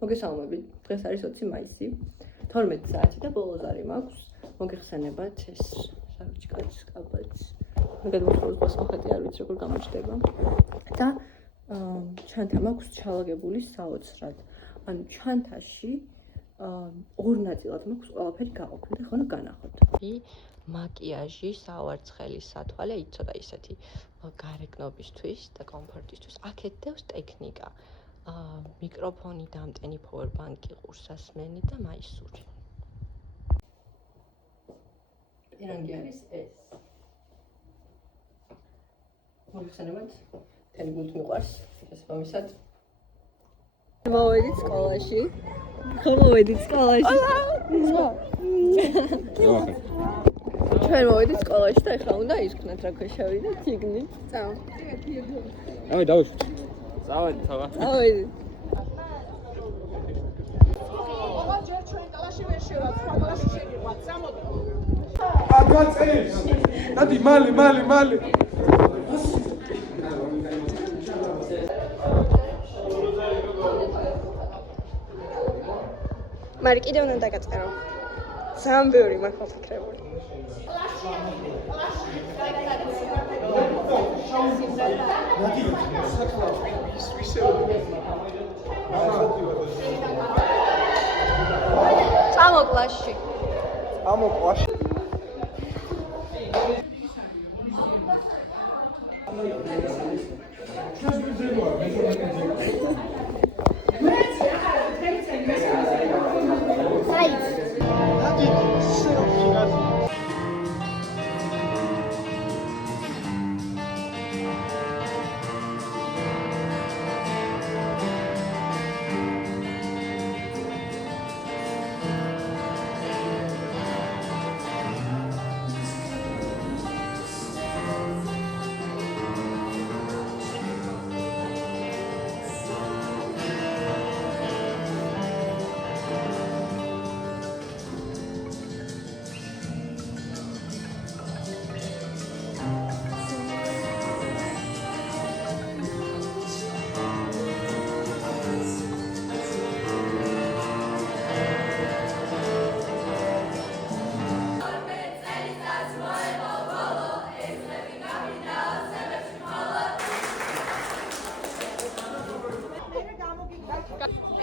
მოგესალმებით. დღეს არის 20 მაისი. 12 საათი და ბოლო ზარი მაქვს. მოგეხსენებათ ეს შავჭკაც, კაბაც. მე გადმოხსოვს მოსხეთი არ ვიცი როგორ გამოჩნდება. და ჩანთა მაქვს ჩალაგებული საოცრად. ანუ ჩანთაში ორ ნაწილად მაქვს ყველაფერი გაყოფილი და ხომ განახოთ. მაკიაჟი, საوارცხელი სათვალე, ცოტა ისეთი გარეგნობისთვის და კომფორტისთვის. აქეთ დევს ტექნიკა. მიკროფონი, დამტენი, powerbank-ი, ყურსასმენი და მაისური. რანგი არის ეს? მოგეხსენებათ? თელი გულით მიყვარს, შესაბამისად. მოვედით სკოლაში. ხომ მოვედით სკოლაში? ჩვენ მოვედით სკოლაში და ეხლა უნდა ისქნათ რა ქვეშავიდეთ ციგნით. წავა. აი დავუშვით. წავედი თავა. წავედი. აბა ჯერ ჩვენ კლასში ვერ შევარ, სხვა კლასში შევიყავ. სამოდო. აგაწეს. დადი მალე. მარი კიდევ უნდა დაგაწერო. ძალიან ბევრი მაქვს მოფიქრებული. წამო კლასში.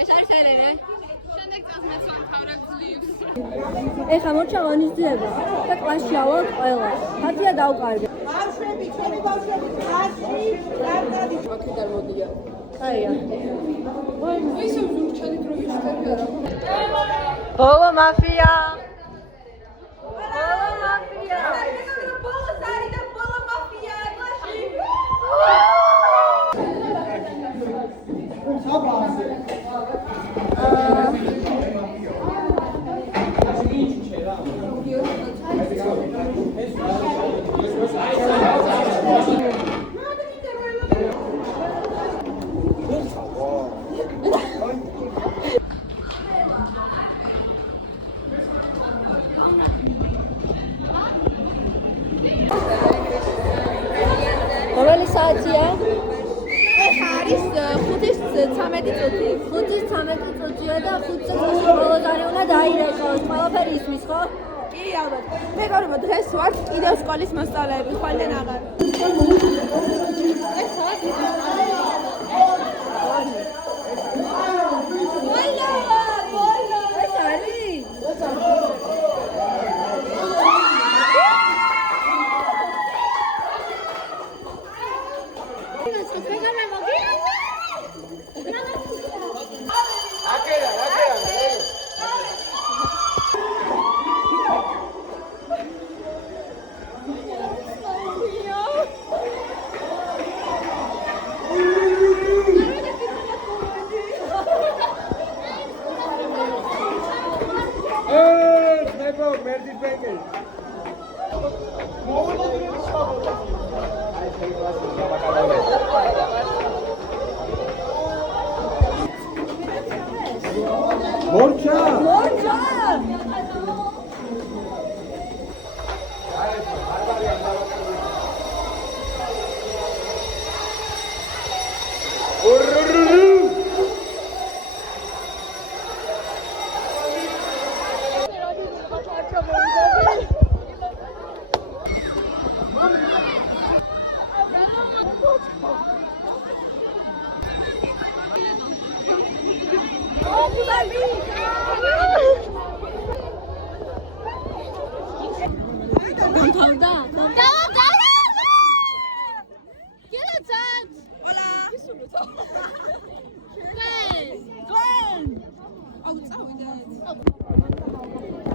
ეს არის ელენე. შემდეგ წელს მეც ვამთავრე გძლივს. ეხლა მოჩა ღონისძიება და კლასში ავალთ ყველა. ხათია დავყარგე. ბავშვები, ჩვენი ბავშვები კლასში კარგად აქედან მოდია. აია. ისე ზურგჩანი დროის ხები არა. ბოლო მაფია. ბოლო ზარი და ბოლო მაფია კლასში. რომელი საათია? არის 5:13 წუთი. 5:13 წუთია და 5 წუთში ბოლო ზარი უნდა დაირეკოს. ყველაფერი ისმის, ხო? კი, ალბათ. მეგობრებო, დღეს ვართ კიდევ სკოლის მოსწავლეები, ხოლმე აღარ. ეს საათი Morcha!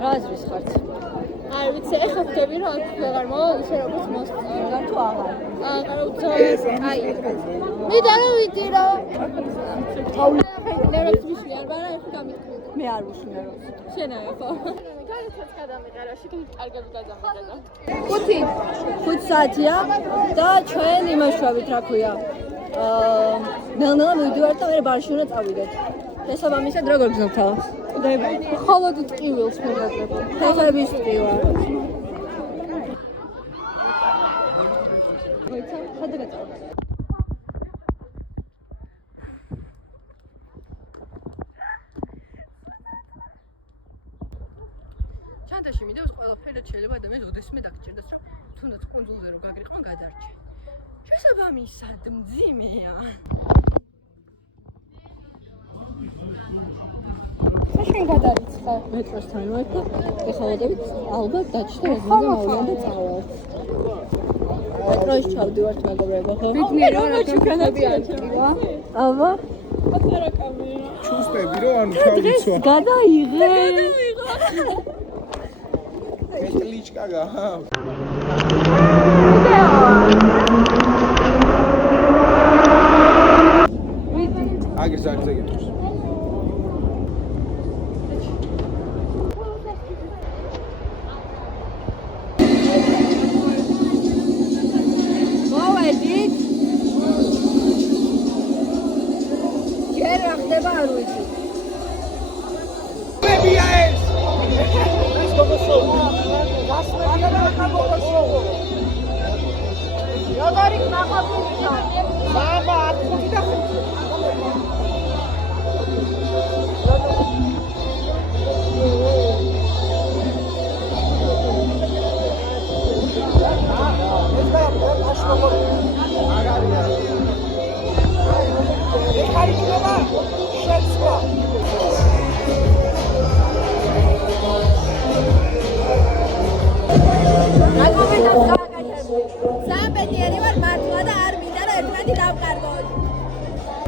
რაზრის ხართ? არ ვიცი, ეხლა ვთქვი რომ აქ ვეღარ მოვა, ისე როგორც მოსწავლე. თუ აღარ. აღარ უძალეს. აი. მიდა რომ ვიდი რა. ნერვებს ვიშლი არ ვარა, ეხლა გამიტყვი. მე არ ვუშინარო. შენაა ხო? გარეთაც გადამიყარა, შიგნით კარგად გადამიყარა. 5 საათია და ჩვენ იმაშვავით, რა ქვია. ნელ-ნელა მივდივართ და მე ბარში უნდა წავიდეთ. შესაბამისად როგორ გზნობთ თავს? ხოლოდი ტკივილს მოვაგებ. ფეხების ტკივა. მოიცა, სადღაც წავ. ჩანთაში მინდავს ყველაფერი რაც შეიძლება ადამიანს ოდესმე დაგჭირდეს, რომ თუნდაც კონძულზე რომ გაგრიყო გადარჩე. შესაბამისად მძიმეა. შენ გადარიცხე. მეტროსთან ვარ და ეხლა ვადებით ალბათ დაჩნდა რაზმზე მოვიან და წავალ. მეტროში ჩავდივართ მეგობრებო, ხო? ვიგნე რა გამხდები არჩევა. აბა, პატარა კამერა. ჩუსტები რომ ანუ ჩავიცვა. გადაიღე. კეთლიჩკა გა. აგერ ზაგზაგეთოს. მოვედით. ჯერ რა ხდება არ ვიცი. ბებია ეს. სამბედიერი ვარ მართლა და არ მინდა რომ ერთმანეთი დავკარგოთ.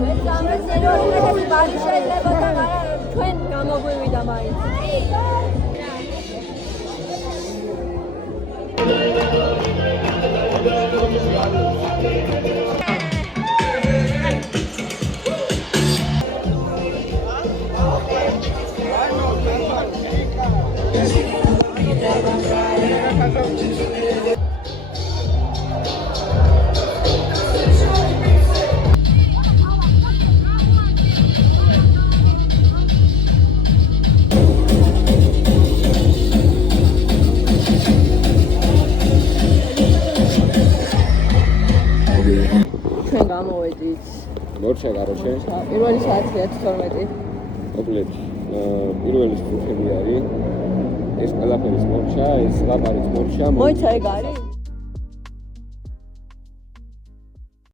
მე სამბედიერი ვარ, უმეტესი ბარი შეიძლება და მაგრამ ჩვენ გამოგვივიდა მაინც. ჩვენ გამოვედით. მორჩა გაროშე. პირველი საათია 12. მოკლედ, პირველი სტუქები არის. ეს ყველაფერი მორჩა, ეს ლაპარიც მორჩა. მოიცა ეგ არის?